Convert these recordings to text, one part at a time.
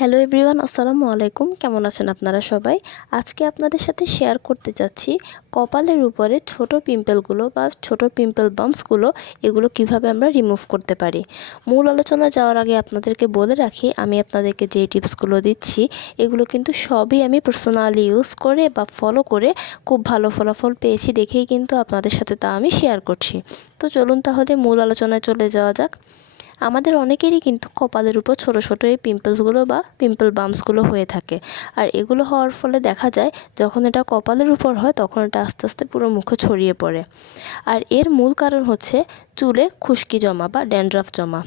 Hello everyone, আসসালামু আলাইকুম। কেমন আছেন আপনারা সবাই? আজকে আপনাদের সাথে শেয়ার করতে যাচ্ছি কপালের উপরে ছোট পিম্পলগুলো বা ছোট পিম্পল বাম্পসগুলো এগুলো কিভাবে আমরা রিমুভ করতে পারি। মূল আলোচনা যাওয়ার আগে আপনাদেরকে বলে রাখি, আমি আপনাদেরকে যে টিপসগুলো দিচ্ছি এগুলো কিন্তু সবই আমি পার্সোনালি ইউজ করে বা ফলো করে খুব ভালো ফলাফল পেয়েছি দেখেই কিন্তু আপনাদের সাথে তা আমি শেয়ার করছি। তো চলুন তাহলে মূল আলোচনায় চলে যাওয়া যাক। আমাদের অনেকেরই কিন্তু কপালের উপর ছোট ছোট এই পিম্পলসগুলো বা পিম্পল বাম্পসগুলো হয়ে থাকে। আর এগুলো হওয়ার ফলে দেখা যায় যখন এটা কপালের উপর হয় তখন এটা আস্তে আস্তে পুরো মুখে ছড়িয়ে পড়ে। আর এর মূল কারণ হচ্ছে চুলে খুশকি জমা বা ড্যান্ড্রাফ জমা।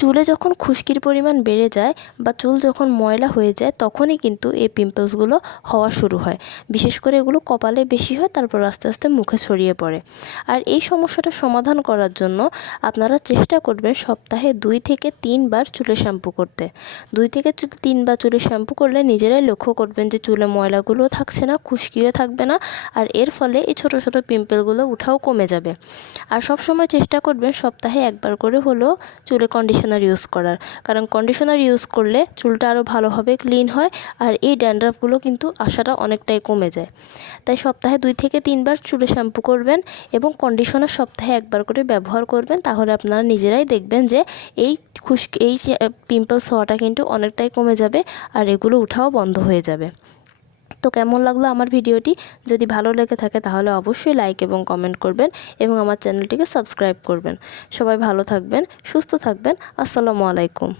চুলে যখন খুশকির পরিমাণ বেড়ে যায় বা চুল যখন ময়লা হয়ে যায় তখনই কিন্তু এই পিম্পলসগুলো হওয়া শুরু হয়। বিশেষ করে এগুলো কপালে বেশি হয়, তারপর আস্তে আস্তে মুখে ছড়িয়ে পড়ে। আর এই সমস্যাটা সমাধান করার জন্য আপনারা চেষ্টা করবেন সপ্তাহে 2 থেকে 3 বার চুলে শ্যাম্পু করতে। 2 থেকে 3 বার চুলে শ্যাম্পু করলে নিজেরাই লক্ষ্য করবেন যে চুলে ময়লাগুলোও থাকছে না, খুশকিও থাকবে না। আর এর ফলে এই ছোটো ছোটো পিম্পলগুলো উঠাও কমে যাবে। আর সব সময় চেষ্টা করবেন সপ্তাহে একবার করে হলেও চুলে কন্ডিশনার ইউজ করার, কারণ কন্ডিশনার ইউজ করলে চুলটা আরও ভালোভাবে ক্লিন হয় আর এই ড্যান্ড্রাফগুলো কিন্তু আসাটা অনেকটাই কমে যায়। তাই সপ্তাহে 2 থেকে 3 বার চুলে শ্যাম্পু করবেন এবং কন্ডিশনার সপ্তাহে একবার করে ব্যবহার করবেন। তাহলে আপনারা নিজেরাই দেখবেন যে এই পিম্পলস হওয়াটা কিন্তু অনেকটাই কমে যাবে আর এগুলো উঠাও বন্ধ হয়ে যাবে। তো কেমন লাগলো আমার ভিডিওটি? যদি ভালো লেগে থাকে তাহলে অবশ্যই লাইক এবং কমেন্ট করবেন এবং আমার চ্যানেলটিকে সাবস্ক্রাইব করবেন। সবাই ভালো থাকবেন, সুস্থ থাকবেন। আসসালামু আলাইকুম।